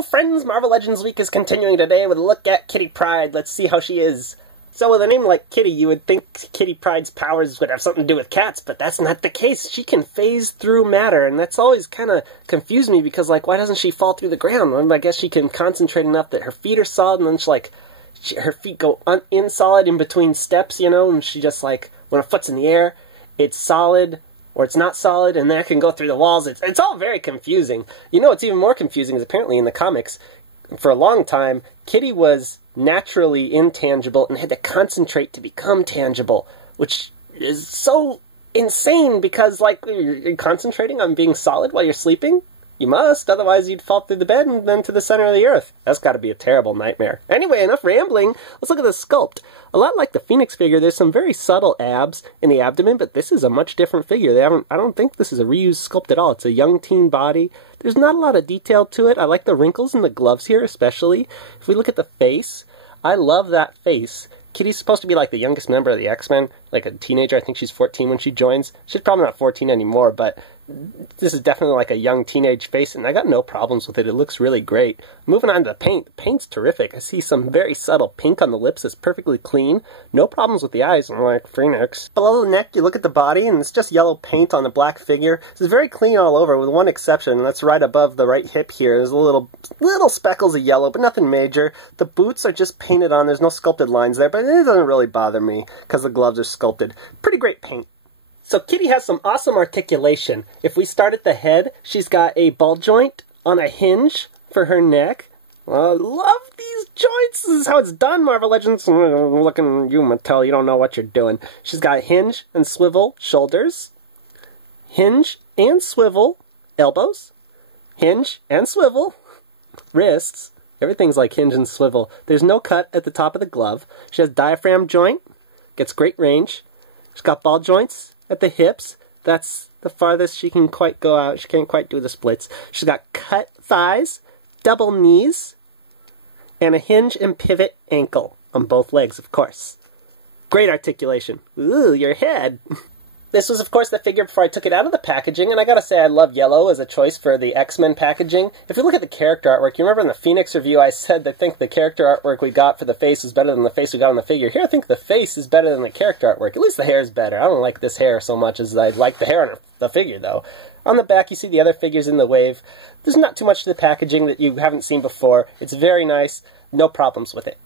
Hello friends, Marvel Legends Week is continuing today with a look at Kitty Pryde. Let's see how she is. So with a name like Kitty, you would think Kitty Pryde's powers would have something to do with cats, but that's not the case. She can phase through matter, and that's always kind of confused me because, like, why doesn't she fall through the ground? Well, I guess she can concentrate enough that her feet are solid, and then her feet go in solid in between steps, you know, and she just, like, when her foot's in the air, it's solid, or it's not solid, and that can go through the walls. It's all very confusing. You know what's even more confusing is apparently in the comics, for a long time, Kitty was naturally intangible and had to concentrate to become tangible, which is so insane because, like, you're concentrating on being solid while you're sleeping? You must, otherwise you'd fall through the bed and then to the center of the earth. That's got to be a terrible nightmare. Anyway, enough rambling. Let's look at the sculpt. A lot like the Phoenix figure, there's some very subtle abs in the abdomen, but this is a much different figure. I don't think this is a reused sculpt at all. It's a young teen body. There's not a lot of detail to it. I like the wrinkles in the gloves here, especially. If we look at the face, I love that face. Kitty's supposed to be like the youngest member of the X-Men, like a teenager. I think she's 14 when she joins. She's probably not 14 anymore, but this is definitely like a young teenage face, and I got no problems with it. It looks really great. Moving on to the paint. The paint's terrific. I see some very subtle pink on the lips that's perfectly clean. No problems with the eyes, like Phoenix. Below the neck, you look at the body, and it's just yellow paint on the black figure. This is very clean all over, with one exception, and that's right above the right hip here. There's little speckles of yellow, but nothing major. The boots are just painted on. There's no sculpted lines there, but it doesn't really bother me, because the gloves are sculpted. Pretty great paint. So Kitty has some awesome articulation. If we start at the head, she's got a ball joint on a hinge for her neck. I love these joints. This is how it's done, Marvel Legends. Looking at you, Mattel, you don't know what you're doing. She's got hinge and swivel shoulders, hinge and swivel elbows, hinge and swivel wrists. Everything's like hinge and swivel. There's no cut at the top of the glove. She has diaphragm joint, gets great range. She's got ball joints at the hips. That's the farthest she can quite go out. She can't quite do the splits. She's got cut thighs, double knees, and a hinge and pivot ankle on both legs, of course. Great articulation. Ooh, your head. This was, of course, the figure before I took it out of the packaging, and I gotta say I love yellow as a choice for the X-Men packaging. If you look at the character artwork, you remember in the Phoenix review I said I think the character artwork we got for the face was better than the face we got on the figure. Here I think the face is better than the character artwork. At least the hair is better. I don't like this hair so much as I like the hair on the figure, though. On the back, you see the other figures in the wave. There's not too much to the packaging that you haven't seen before. It's very nice. No problems with it.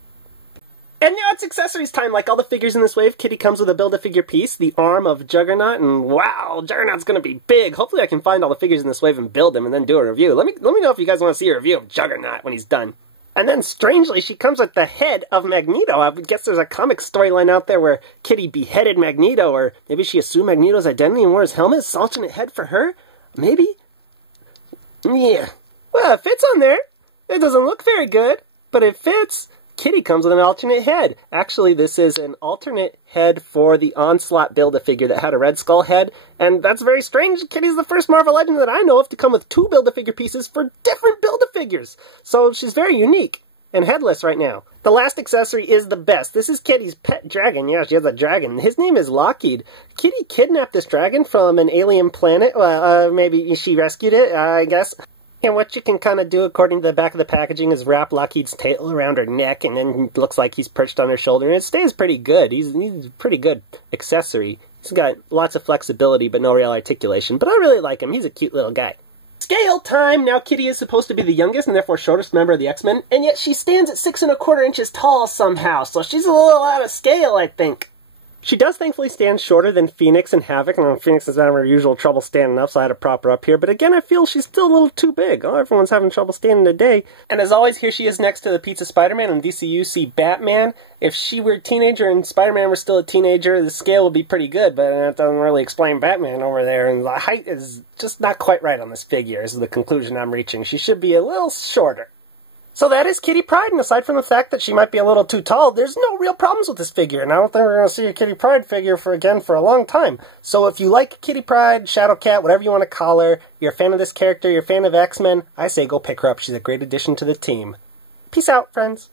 And now it's accessories time. Like all the figures in this wave, Kitty comes with a Build-A-Figure piece, the arm of Juggernaut, and wow, Juggernaut's going to be big. Hopefully I can find all the figures in this wave and build them and then do a review. Let me know if you guys want to see a review of Juggernaut when he's done. And then, strangely, she comes with the head of Magneto. I guess there's a comic storyline out there where Kitty beheaded Magneto, or maybe she assumed Magneto's identity and wore his helmet. It's an alternate head for her? Maybe? Yeah. Well, it fits on there. It doesn't look very good, but it fits. Kitty comes with an alternate head. Actually, this is an alternate head for the Onslaught Build-A-Figure that had a Red Skull head, and that's very strange. Kitty's the first Marvel Legend that I know of to come with two Build-A-Figure pieces for different Build-A-Figures. So she's very unique and headless right now. The last accessory is the best. This is Kitty's pet dragon. Yeah, she has a dragon. His name is Lockheed. Kitty kidnapped this dragon from an alien planet. Maybe she rescued it, I guess. And what you can kind of do, according to the back of the packaging, is wrap Lockheed's tail around her neck, and then it looks like he's perched on her shoulder, and it stays pretty good. He's a pretty good accessory. He's got lots of flexibility, but no real articulation. But I really like him. He's a cute little guy. Scale time! Now Kitty is supposed to be the youngest and therefore shortest member of the X-Men, and yet she stands at 6¼ inches tall somehow, so she's a little out of scale, I think. She does thankfully stand shorter than Phoenix and Havoc, and Phoenix is having her usual trouble standing up, so I had to prop her up here. But again, I feel she's still a little too big. Oh, everyone's having trouble standing today. And as always, here she is next to the Pizza Spider-Man and DCUC Batman. If she were a teenager and Spider-Man were still a teenager, the scale would be pretty good, but that doesn't really explain Batman over there. And the height is just not quite right on this figure, is the conclusion I'm reaching. She should be a little shorter. So that is Kitty Pryde, and aside from the fact that she might be a little too tall, there's no real problems with this figure, and I don't think we're going to see a Kitty Pryde figure for a long time. So if you like Kitty Pryde, Shadowcat, whatever you want to call her, you're a fan of this character, you're a fan of X-Men, I say go pick her up. She's a great addition to the team. Peace out, friends.